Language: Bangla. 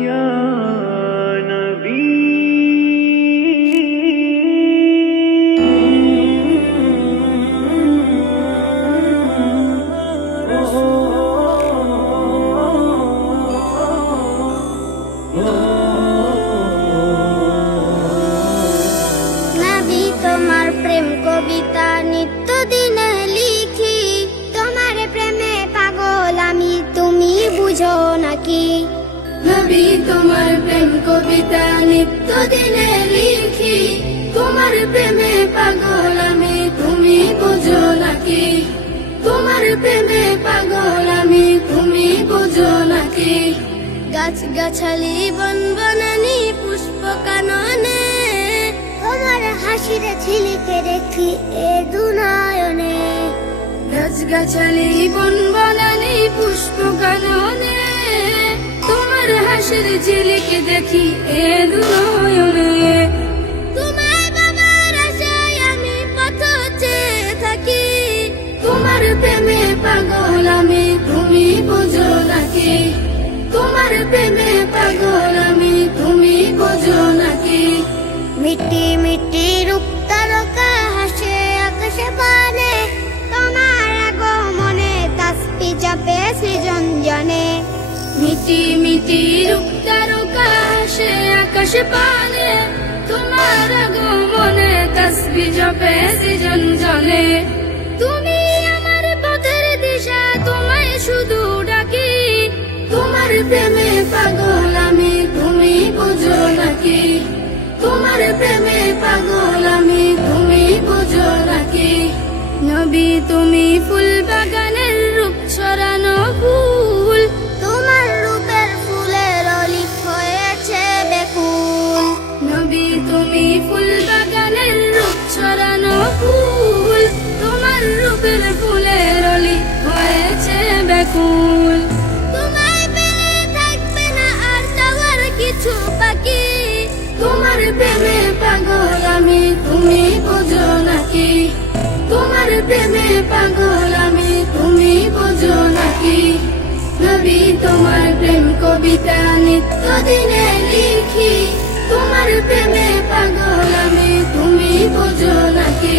या नबी নবী তোমার প্রেম কবিতা নিত্যদিন লিখি, তোমার প্রেমে পাগল আমি, তুমি বুঝো নাকি? নবী তোমার প্রেম কবিতা নিত্যদিন লিখি, তোমার প্রেমে পাগল আমি, তুমি বুঝো নাকি? তোমার প্রেমে পাগল আমি, তুমি বুঝো নাকি? গাছ গাছালি বন বনানি পুষ্প কাননে, তোমার হাসির ঝিলিকে দেখি এ দুনয়নে। গাছগাছালি বন বনানি পুষ্প কাননে, তোমার হাসির ঝিলিকে দেখি এ দুনয়নে। তোমার বাবার আশায় আমি পথ চেয়ে থাকি, তোমার প্রেমে পাগল আমি, তুমি বুঝো নাকি? তোমার প্রেমে পাগল আমি, তুমি বুঝো নাকি? মিটি মিটি রূপ তারকা হাসে আকাশে পানে, তোমার আগমনে তাসবি জপে সৃজন জনে। মিটি মিটি রূপ তারকা হাসে আকাশে পানে, তোমার আগমনে তাসবিহ জপে সৃজন জনে। তুমি আমার পথের দিশা, তোমায় শুধু ডাকি, তোমার প্রেমে পাগল আমি, তুমি বুঝো নাকি? তোমার প্রেমে পাগল আমি, তুমি বুঝো নাকি? নবী তুমি ফুল বাগানের রূপ ছড়ানো ফুল, তোমার রূপের ফুলের অলি হয়েছে বেকুল। নবী তুমি ফুল বাগানের রূপ ছড়ানো ফুল, তোমার রূপের ফুলের অলি হয়েছে ব্যাকুল। তোমায় পেলে থাকবে না আর চাওয়ার কিছু বাকি, তোমার প্রেমে পাগল আমি, তুমি বুঝো নাকি? তোমার প্রেমে পাগল আমি, তুমি বুঝো নাকি? নবী তোমার প্রেম কবিতা নিত্যদিনে লিখি, তোমার প্রেমে পাগল আমি, তুমি বুঝো নাকি?